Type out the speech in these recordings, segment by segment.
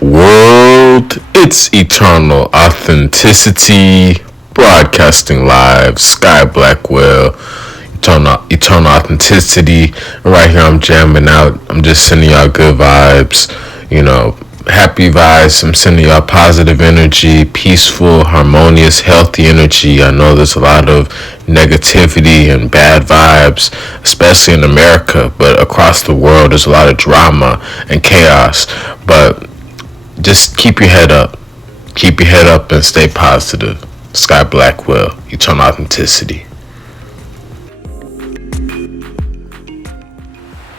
up, world? It's Eternal Authenticity, broadcasting live, Sky Blackwell, Eternal Authenticity. Right here, I'm jamming out. I'm just sending y'all good vibes, happy vibes. I'm sending y'all positive energy, peaceful, harmonious, healthy energy. I know there's a lot of negativity and bad vibes, especially in America, but across the world, there's a lot of drama and chaos. But just keep your head up. Keep your head up and stay positive. Sky Blackwell, Eternal Authenticity.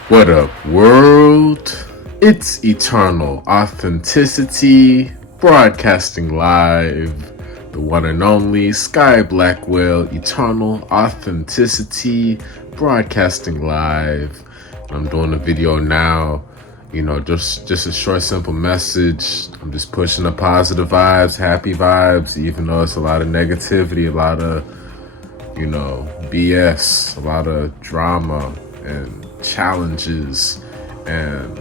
What up, world? It's Eternal Authenticity, broadcasting live, the one and only Sky Blackwell, Eternal Authenticity, broadcasting live. I'm doing a video now, just a short, simple message. I'm just pushing the positive vibes, happy vibes, even though it's a lot of negativity, a lot of, BS, a lot of drama and challenges and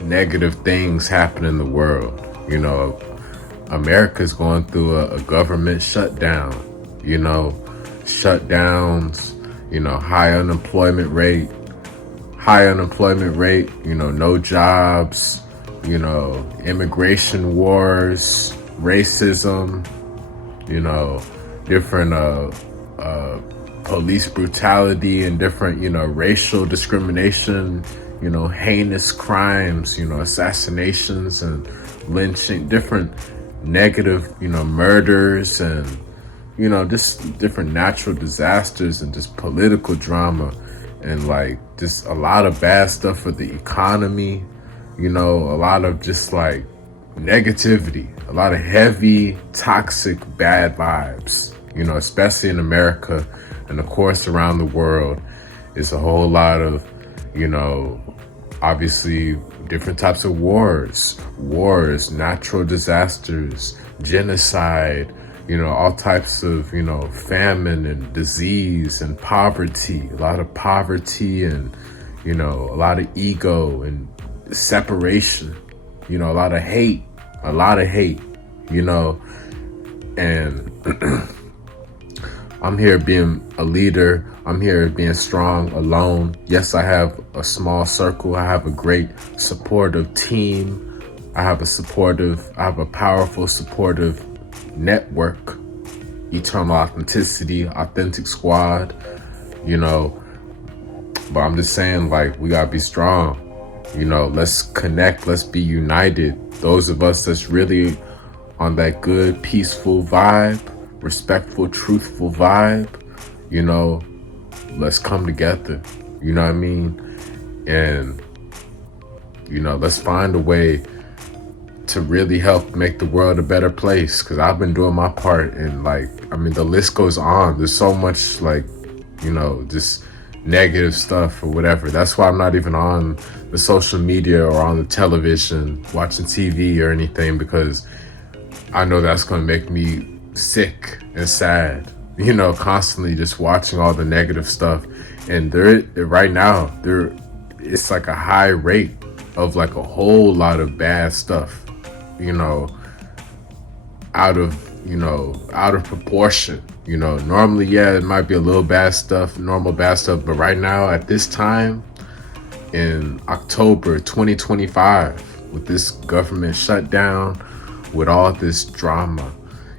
negative things happen in the world. America's going through a government shutdown, shutdowns, high unemployment rate, no jobs, immigration wars, racism, different police brutality and different, racial discrimination, heinous crimes, assassinations and lynching, different negative, murders and, just different natural disasters and just political drama and just a lot of bad stuff for the economy, a lot of just negativity, a lot of heavy, toxic, bad vibes, especially in America and of course around the world. It's a whole lot of, obviously different types of wars, natural disasters, genocide, all types of, famine and disease and poverty, a lot of poverty and, a lot of ego and separation, a lot of hate, and I'm here being a leader. I'm here being strong alone. Yes, I have a small circle. I have a great supportive team. I have a powerful supportive network. Eternal Authenticity, Authentic Squad, but I'm just saying, we gotta be strong. Let's connect, let's be united. Those of us that's really on that good, peaceful vibe, respectful, truthful vibe, let's come together, you know what I mean? And, let's find a way to really help make the world a better place. Cause I've been doing my part and the list goes on. There's so much just negative stuff or whatever. That's why I'm not even on the social media or on the television, watching TV or anything, because I know that's going to make me sick and sad, constantly just watching all the negative stuff. And right now it's a high rate of a whole lot of bad stuff, out of proportion. Normally, yeah, it might be a little normal bad stuff, but right now at this time in October 2025, with this government shutdown, with all this drama,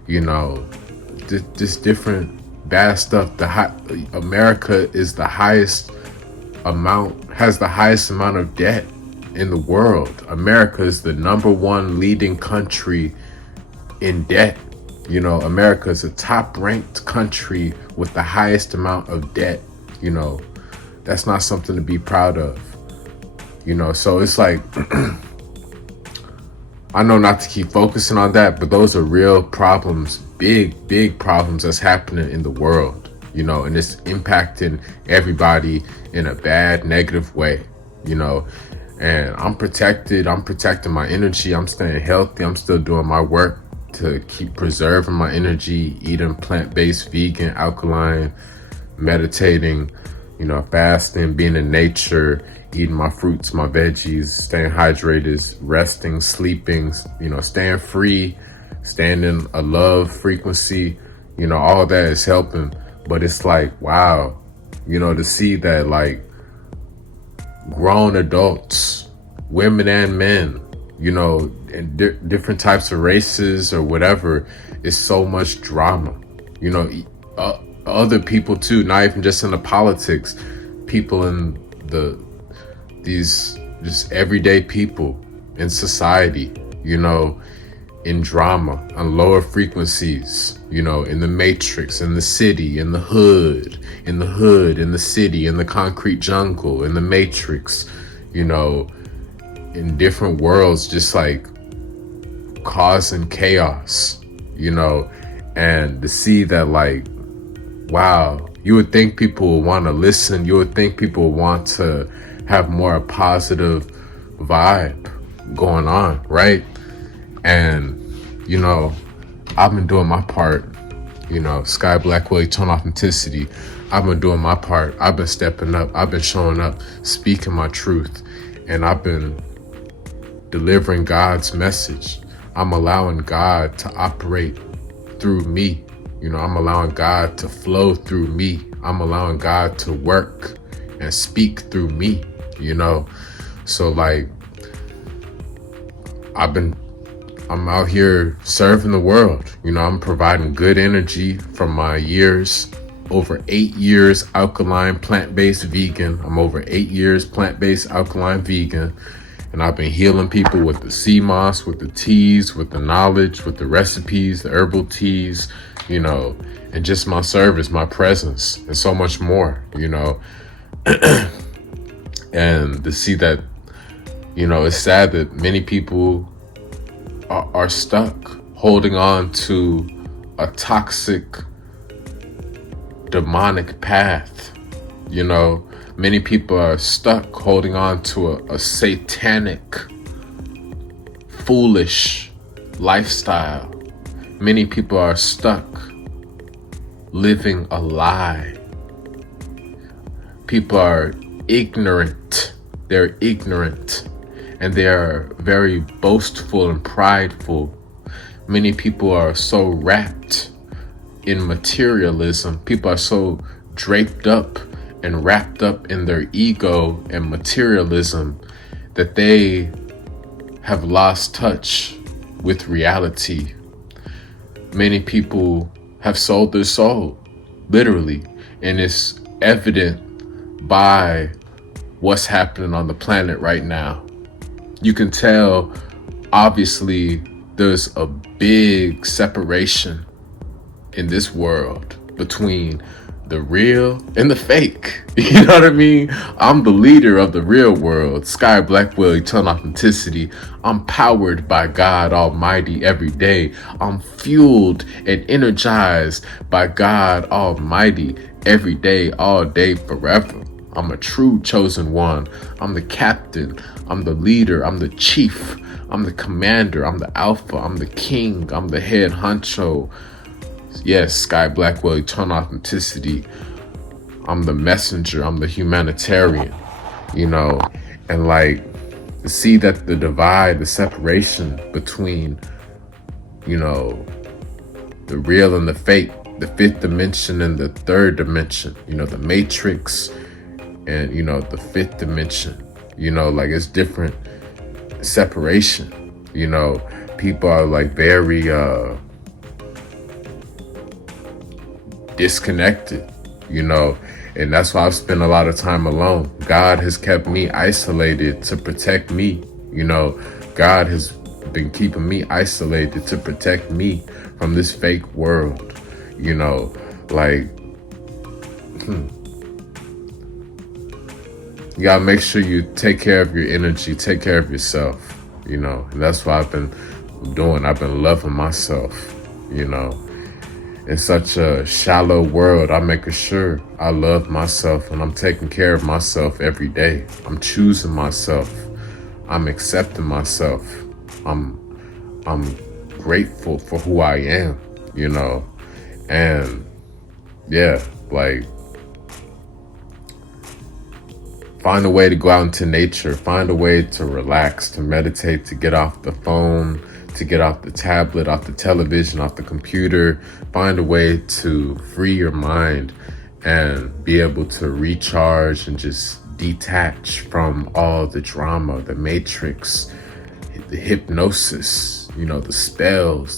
just different bad stuff. America is has the highest amount of debt in the world. America is the number one leading country in debt. America is a top ranked country with the highest amount of debt. That's not something to be proud of. So it's I know not to keep focusing on that, but those are real problems, big problems that's happening in the world, and it's impacting everybody in a bad, negative way, and I'm protected. I'm protecting my energy. I'm staying healthy. I'm still doing my work to keep preserving my energy, eating plant-based, vegan, alkaline, meditating, fasting, being in nature, eating my fruits, my veggies, staying hydrated, resting, sleeping, staying free, staying in a love frequency, all that is helping. But it's like, wow, to see that like grown adults, women and men, and different types of races or whatever, is so much drama. Other people too, not even just in the politics, people in these just everyday people in society, in drama, on lower frequencies, in the matrix, in the city, in the hood, in the city, in the concrete jungle, in the matrix, in different worlds, just like causing chaos, and to see that, like, wow, you would think people would want to listen. You would think people would want to have more positive vibe going on, right? And, I've been doing my part, Sky Blackwell, Eternal Authenticity. I've been doing my part. I've been stepping up. I've been showing up, speaking my truth. And I've been delivering God's message. I'm allowing God to operate through me. I'm allowing God to flow through me. I'm allowing God to work and speak through me, So like, I'm out here serving the world. I'm providing good energy from my years, over 8 years alkaline plant-based vegan. I'm over 8 years plant-based alkaline vegan. And I've been healing people with the sea moss, with the teas, with the knowledge, with the recipes, the herbal teas, and just my service, my presence, and so much more, And to see that, it's sad that many people are stuck holding on to a toxic, demonic path. Many people are stuck holding on to a satanic, foolish lifestyle. Many people are stuck living a lie. People are ignorant. They're ignorant. And they are very boastful and prideful. Many people are so wrapped in materialism. People are so draped up and wrapped up in their ego and materialism that they have lost touch with reality. Many people have sold their soul, literally, and it's evident by what's happening on the planet right now. You can tell, obviously, there's a big separation in this world between the real and the fake. You know what I mean? I'm the leader of the real world, Sky Blackwell, Eternal Authenticity. I'm powered by God Almighty every day. I'm fueled and energized by God Almighty every day, all day, forever. I'm a true chosen one. I'm the captain. I'm the leader. I'm the chief. I'm the commander. I'm the alpha. I'm the king. I'm the head honcho. Yes, Sky Blackwell, Eternal Authenticity. I'm the messenger. I'm the humanitarian, and like, to see that the divide, the separation between, the real and the fake, the fifth dimension and the third dimension, the matrix and, the fifth dimension, like, it's different separation, people are like very, disconnected, and that's why I've spent a lot of time alone. God has kept me isolated to protect me. God has been keeping me isolated to protect me from this fake world. Like, you gotta make sure you take care of your energy, take care of yourself, and that's what I've been doing. I've been loving myself, In such a shallow world, I'm making sure I love myself and I'm taking care of myself every day. I'm choosing myself. I'm accepting myself. I'm grateful for who I am, and yeah, like, Find a way to go out into nature. Find a way to relax, to meditate, to get off the phone, to get off the tablet, off the television, off the computer. Find a way to free your mind and be able to recharge and just detach from all the drama, the matrix, the hypnosis, the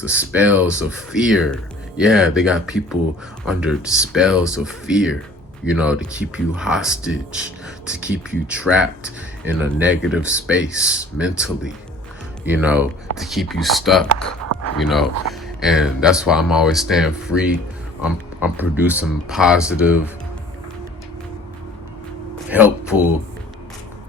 spells of fear. Yeah, they got people under spells of fear, to keep you hostage, to keep you trapped in a negative space mentally, to keep you stuck, and that's why I'm always staying free. I'm producing positive, helpful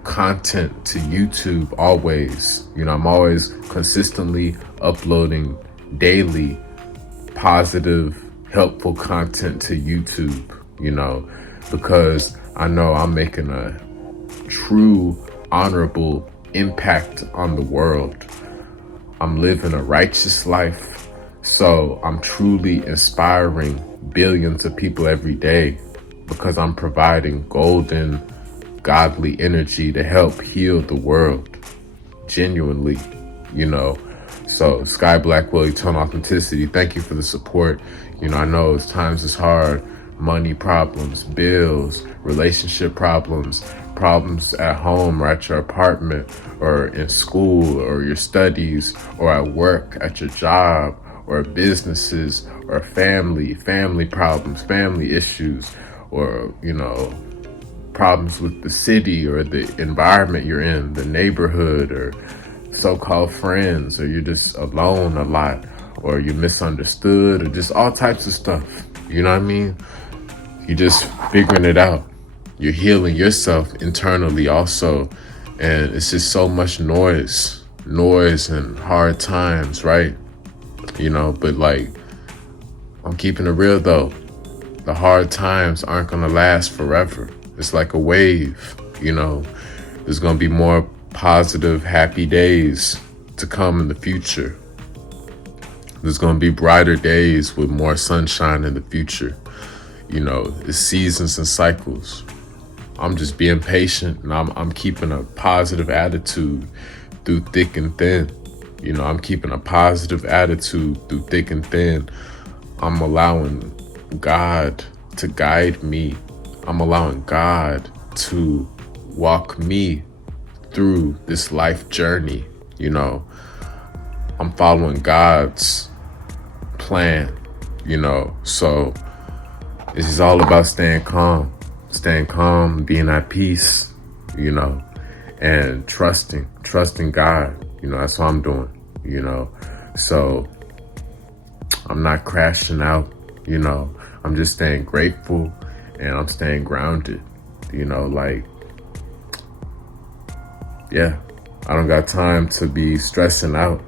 content to YouTube always. I'm always consistently uploading daily positive, helpful content to YouTube, because I know I'm making a true, honorable impact on the world. I'm living a righteous life, so I'm truly inspiring billions of people every day because I'm providing golden, godly energy to help heal the world, genuinely, So Sky Blackwell, Eternal Authenticity, thank you for the support. I know times is hard, money problems, bills, relationship problems at home or at your apartment or in school or your studies or at work, at your job or businesses or family problems, family issues, or, problems with the city or the environment you're in, the neighborhood, or so-called friends, or you're just alone a lot, or you're misunderstood, or just all types of stuff. You know what I mean? You're just figuring it out. You're healing yourself internally also. And it's just so much noise and hard times, right? But I'm keeping it real though. The hard times aren't gonna last forever. It's like a wave, There's gonna be more positive, happy days to come in the future. There's gonna be brighter days with more sunshine in the future. It's seasons and cycles. I'm just being patient, and I'm keeping a positive attitude through thick and thin. I'm keeping a positive attitude through thick and thin. I'm allowing God to guide me. I'm allowing God to walk me through this life journey. I'm following God's plan, so it's just all about staying calm, being at peace, and trusting God. That's what I'm doing, so I'm not crashing out, I'm just staying grateful and I'm staying grounded, yeah, I don't got time to be stressing out.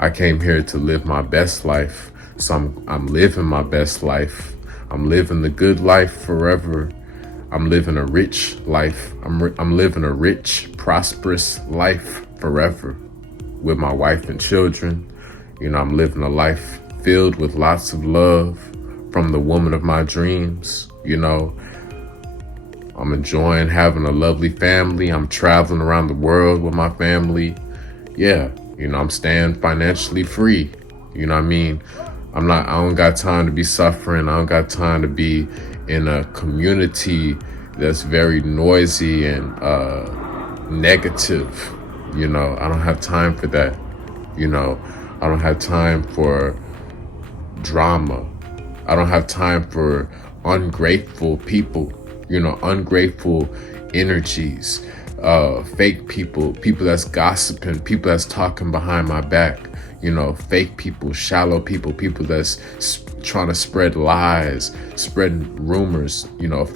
I came here to live my best life. So I'm living my best life. I'm living the good life forever. I'm living a rich life. I'm living a rich, prosperous life forever with my wife and children. I'm living a life filled with lots of love from the woman of my dreams. I'm enjoying having a lovely family. I'm traveling around the world with my family. Yeah, I'm staying financially free. You know what I mean? I don't got time to be suffering. I don't got time to be in a community that's very noisy and negative. I don't have time for that. I don't have time for drama. I don't have time for ungrateful people, ungrateful energies, fake people that's gossiping, people that's talking behind my back, fake people, shallow people that's trying to spread lies, spreading rumors,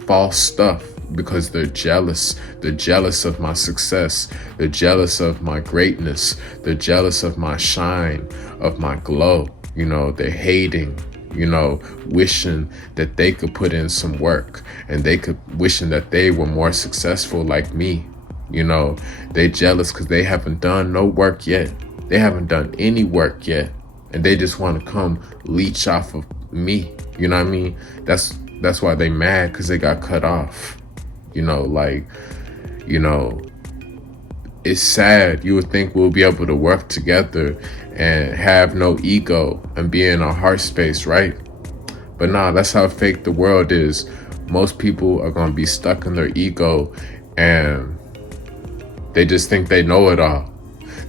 false stuff because they're jealous. They're jealous of my success. They're jealous of my greatness. They're jealous of my shine, of my glow. They're hating, wishing that they could put in some work and wishing that they were more successful like me. They jealous because they haven't done no work yet. They haven't done any work yet. And they just want to come leech off of me. You know what I mean? That's why they mad, because they got cut off. You know, like, you know, it's sad. You would think we'll be able to work together and have no ego and be in our heart space, right? But nah, that's how fake the world is. Most people are gonna be stuck in their ego and they just think they know it all.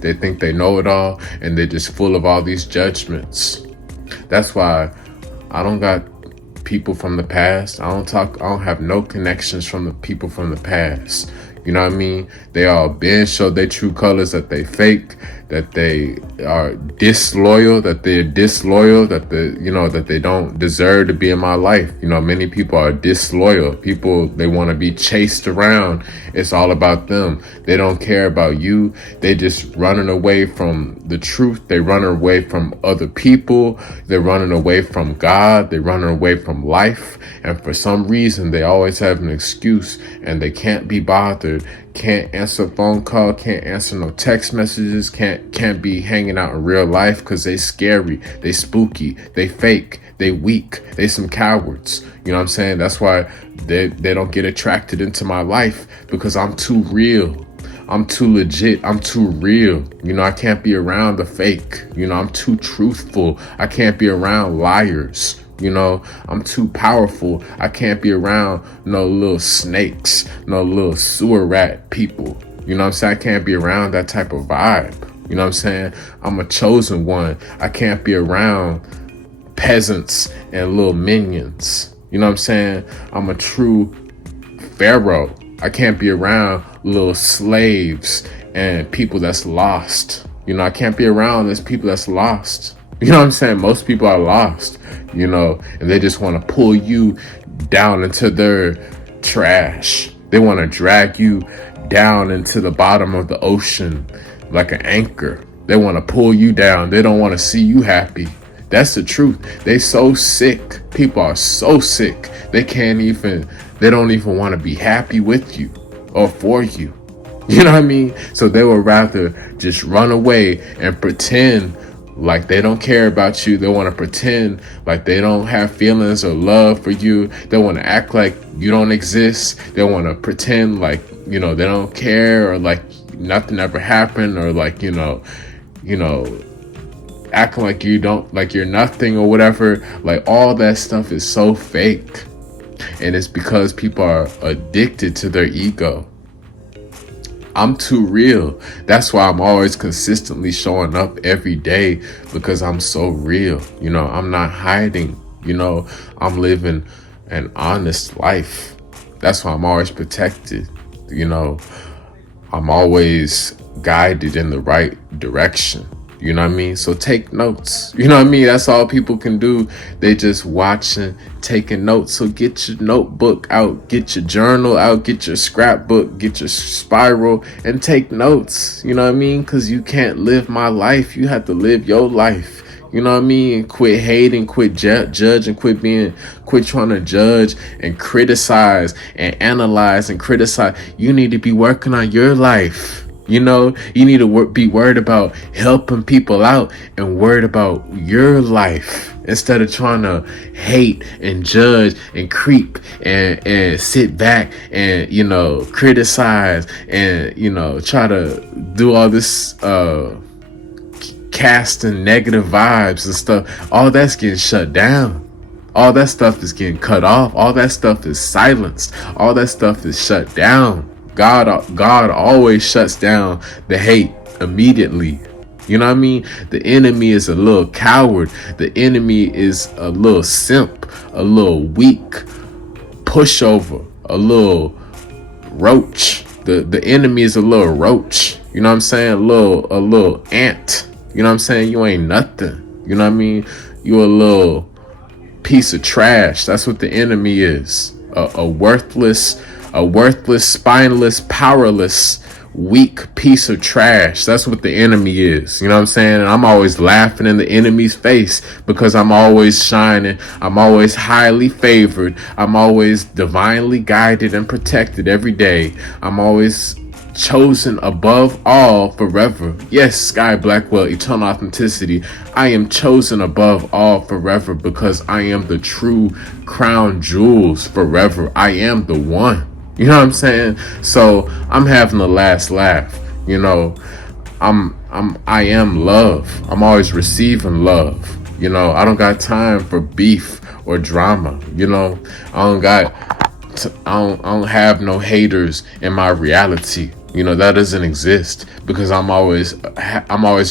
They think they know it all and they're just full of all these judgments. That's why I don't got people from the past. I don't have no connections from the people from the past. You know what I mean? They all been showed their true colors, that they fake, that they are disloyal, that they don't deserve to be in my life. You know, many people are disloyal. People, they want to be chased around. It's all about them. They don't care about you. They just running away from the truth. They running away from other people. They're running away from God. They're running away from life. And for some reason, they always have an excuse and they can't be bothered. Can't answer a phone call, can't answer no text messages, can't be hanging out in real life because they scary, they spooky, they fake, they weak, they some cowards. You know what I'm saying? That's why they don't get attracted into my life, because I'm too real. I'm too legit. I'm too real. You know, I can't be around the fake. You know, I'm too truthful. I can't be around liars. You know, I'm too powerful. I can't be around no little snakes, no little sewer rat people. You know what I'm saying? I can't be around that type of vibe. You know what I'm saying? I'm a chosen one. I can't be around peasants and little minions. You know what I'm saying? I'm a true pharaoh. I can't be around little slaves and people that's lost. You know, I can't be around those people that's lost. You know what I'm saying? Most people are lost, you know, and they just want to pull you down into their trash. They want to drag you down into the bottom of the ocean like an anchor. They want to pull you down. They don't want to see you happy. That's the truth. They so sick. People are so sick. They don't even want to be happy with you or for you. You know what I mean? So they would rather just run away and pretend like they don't care about you. They want to pretend like they don't have feelings or love for you. They want to act like you don't exist. They want to pretend like, you know, they don't care, or like nothing ever happened, or like, you know, acting like you don't, like you're nothing or whatever. Like all that stuff is so fake. And it's because people are addicted to their ego. I'm too real. That's why I'm always consistently showing up every day, because I'm so real. You know, I'm not hiding. You know, I'm living an honest life. That's why I'm always protected. You know, I'm always guided in the right direction. You know what I mean? So take notes. You know what I mean? That's all people can do. They just watching, taking notes. So get your notebook out, get your journal out, get your scrapbook, get your spiral, and take notes. You know what I mean? Because you can't live my life. You have to live your life. You know what I mean? And quit hating, quit judging, quit trying to judge and criticize and analyze and criticize. You need to be working on your life. You know, you need to be worried about helping people out and worried about your life, instead of trying to hate and judge and creep and sit back and, you know, criticize and, you know, try to do all this casting negative vibes and stuff. All that's getting shut down. All that stuff is getting cut off. All that stuff is silenced. All that stuff is shut down. God always shuts down the hate immediately. You know what I mean? The enemy is a little coward. The enemy is a little simp, a little weak pushover, a little roach. The enemy is a little roach. You know what I'm saying? A little ant. You know what I'm saying? You ain't nothing. You know what I mean? You a little piece of trash. That's what the enemy is. A worthless, spineless, powerless, weak piece of trash. That's what the enemy is. You know what I'm saying? And I'm always laughing in the enemy's face, because I'm always shining. I'm always highly favored. I'm always divinely guided and protected every day. I'm always chosen above all forever. Yes, Sky Blackwell, eternal authenticity. I am chosen above all forever, because I am the true crown jewels forever. I am the one. You know what I'm saying? So I'm having the last laugh. You know, I am love. I'm always receiving love. You know, I don't got time for beef or drama. You know, I don't got I don't have no haters in my reality. You know, that doesn't exist because I'm always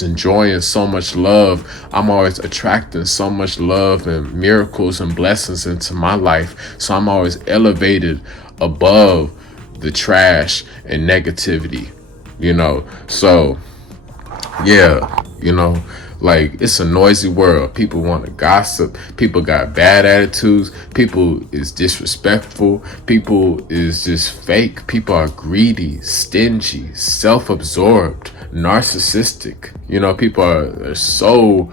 enjoying so much love. I'm always attracting so much love and miracles and blessings into my life. So I'm always elevated above the trash and negativity, you know. So yeah, you know, like it's a noisy world. People want to gossip. People got bad attitudes. People is disrespectful. People is just fake. People are greedy, stingy, self-absorbed, narcissistic. You know, people are so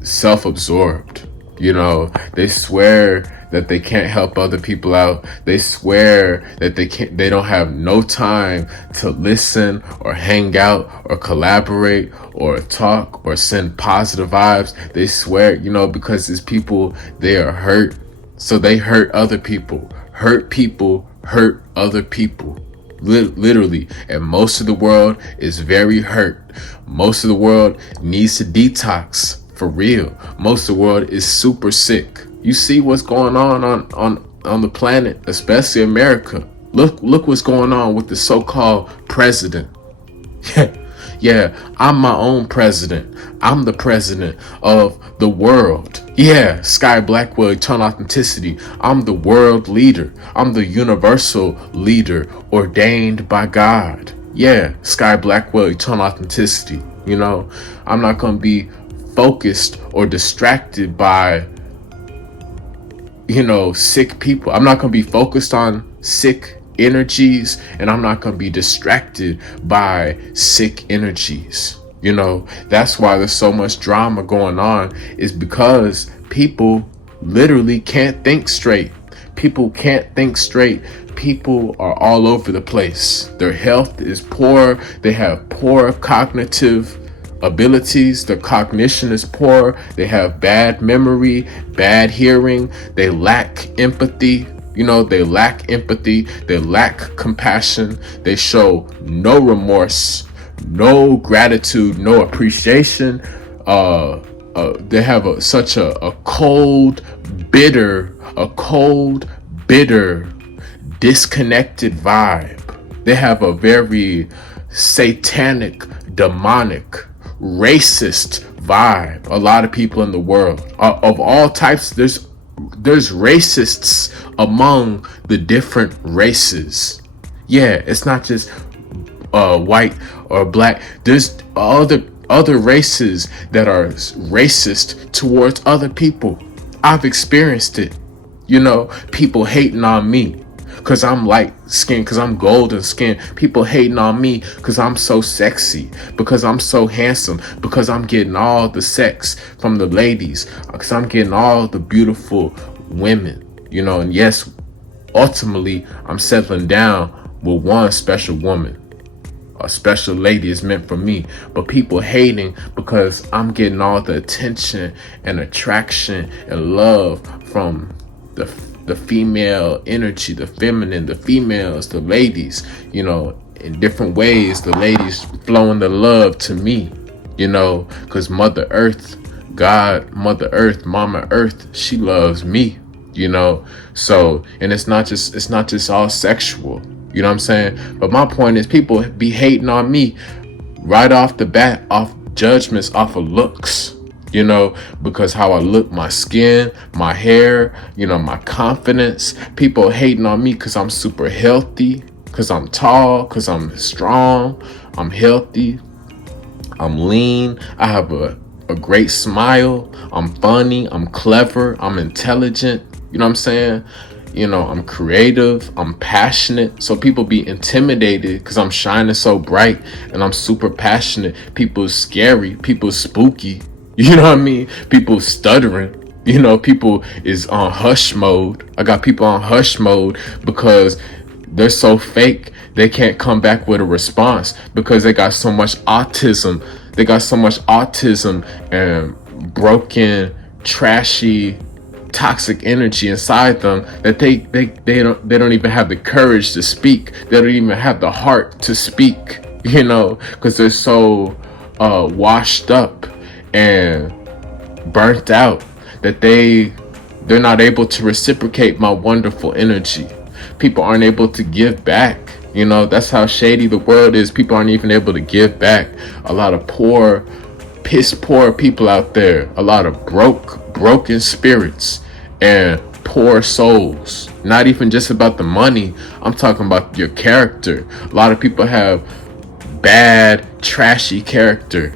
self-absorbed. You know, they swear that they can't help other people out. They swear that they don't have no time to listen or hang out or collaborate or talk or send positive vibes. They swear, you know, because these people, they are hurt. So they hurt other people. Hurt people hurt other people. Literally. And most of the world is very hurt. Most of the world needs to detox. For real. Most of the world is super sick. You see what's going on the planet, especially America. Look what's going on with the so-called president. Yeah, I'm my own president. I'm the president of the world. Yeah, Sky Blackwell, Eternal Authenticity. I'm the world leader. I'm the universal leader ordained by God. Yeah, Sky Blackwell, Eternal Authenticity. You know, I'm not going to be focused or distracted by, you know, sick people. I'm not going to be focused on sick energies, and I'm not going to be distracted by sick energies. You know, that's why there's so much drama going on, is because people literally can't think straight. People can't think straight. People are all over the place. Their health is poor. They have poor cognitive abilities. Their cognition is poor. They have bad memory, bad hearing. They lack empathy. You know, they lack empathy. They lack compassion. They show no remorse, no gratitude, no appreciation. They have such a cold, bitter, disconnected vibe. They have a very satanic, demonic, racist vibe. A lot of people in the world of all types. There's racists among the different races. Yeah, it's not just white or black. There's other races that are racist towards other people. I've experienced it. You know, people hating on me because I'm light skinned, because I'm golden skinned. People hating on me because I'm so sexy, because I'm so handsome, because I'm getting all the sex from the ladies, because I'm getting all the beautiful women, you know. And yes, ultimately, I'm settling down with one special woman. A special lady is meant for me. But people hating because I'm getting all the attention and attraction and love from the female energy, the feminine, the females, the ladies, you know, in different ways. The ladies flowing the love to me, you know, because Mother Earth, God, Mother Earth, Mama Earth, she loves me, you know. So, and it's not just all sexual, you know what I'm saying? But my point is, people be hating on me right off the bat, off judgments, off of looks. You know, because how I look, my skin, my hair, you know, my confidence. People hating on me because I'm super healthy, because I'm tall, because I'm strong, I'm healthy, I'm lean, I have a great smile, I'm funny, I'm clever, I'm intelligent, you know what I'm saying? You know, I'm creative, I'm passionate. So people be intimidated because I'm shining so bright and I'm super passionate. People scary, people spooky. You know what I mean? People stuttering. You know, people is on hush mode. I got people on hush mode because they're so fake. They can't come back with a response because they got so much autism. They got so much autism and broken, trashy toxic energy inside them that they don't even have the courage to speak. They don't even have the heart to speak, because they're so washed up and burnt out that they're not able to reciprocate my wonderful energy. People aren't able to give back. That's how shady the world is. People aren't even able to give back. A lot of piss poor people out there. A lot of broken spirits and poor souls. Not even just about the money. I'm talking about your character. A lot of people have bad, trashy character.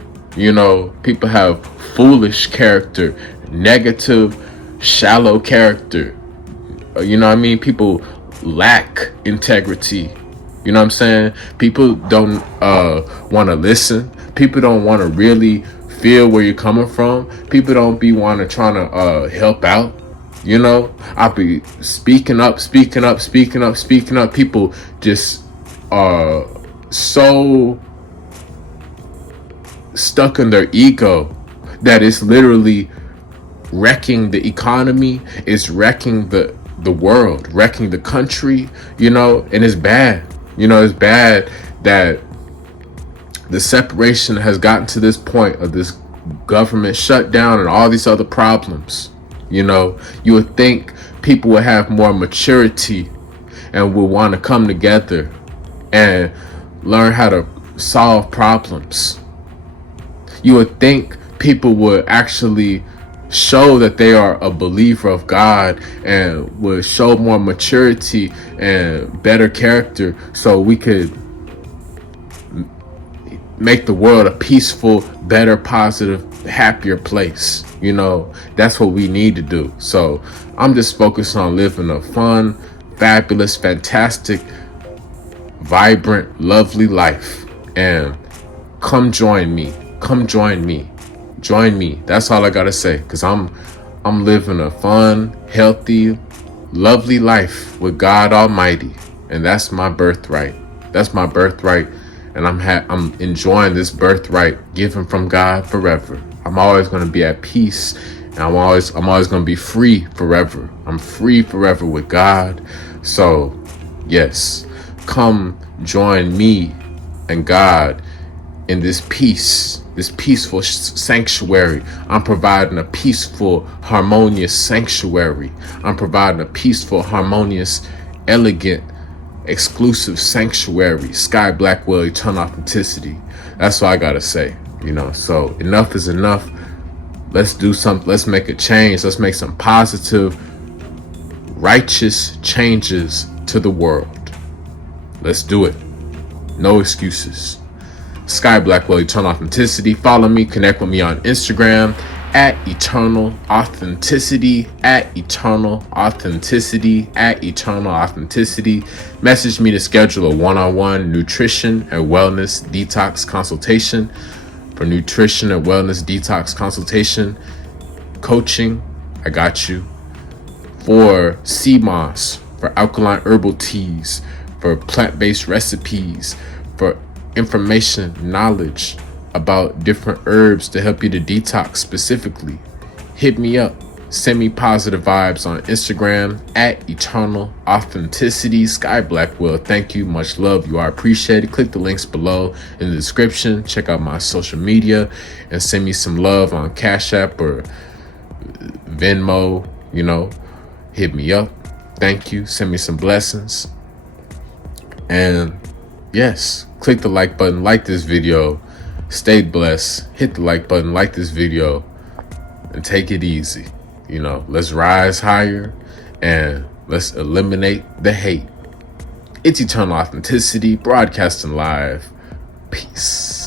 People have foolish character, negative, shallow character. People lack integrity. You know what I'm saying? People don't want to listen. People don't want to really feel where you're coming from. People don't be trying to help out. I'll be speaking up. People just are so stuck in their ego that it's literally wrecking the economy. It's wrecking the world, wrecking the country, and it's bad. It's bad that the separation has gotten to this point of this government shutdown and all these other problems. You would think people would have more maturity and would want to come together and learn how to solve problems. You would think people would actually show that they are a believer of God and would show more maturity and better character so we could make the world a peaceful, better, positive, happier place. That's what we need to do. So I'm just focused on living a fun, fabulous, fantastic, vibrant, lovely life. And come join me. Join me. That's all I gotta say, because I'm living a fun, healthy, lovely life with God Almighty, and that's my birthright. And I'm enjoying this birthright given from God forever. I'm always going to be at peace, and I'm always going to be free forever. I'm free forever with God. So yes, come join me and God in this peace, this peaceful sanctuary. I'm providing a peaceful, harmonious sanctuary. I'm providing a peaceful, harmonious, elegant, exclusive sanctuary. Sky Blackwell, eternal authenticity. That's what I gotta say. So enough is enough. Let's do something. Let's make a change. Let's make some positive, righteous changes to the world. Let's do it. No excuses. Sky Blackwell, eternal authenticity. Follow me, connect with me on Instagram at eternal authenticity, Message me to schedule a one-on-one nutrition and wellness detox consultation. For nutrition and wellness detox consultation coaching, I got you. For sea moss, for alkaline herbal teas, for plant-based recipes, for information, knowledge about different herbs to help you to detox specifically, hit me up. Send me positive vibes on Instagram at eternal authenticity. Sky Blackwell, thank you. Much love. You are appreciated. Click the links below in the description. Check out my social media and send me some love on Cash App or Venmo. Hit me up. Thank you. Send me some blessings. And yes, click the like button. Like this video. Stay blessed. Hit the like button. Like this video. And take it easy. Let's rise higher and let's eliminate the hate. It's Eternal Authenticity, broadcasting live. Peace.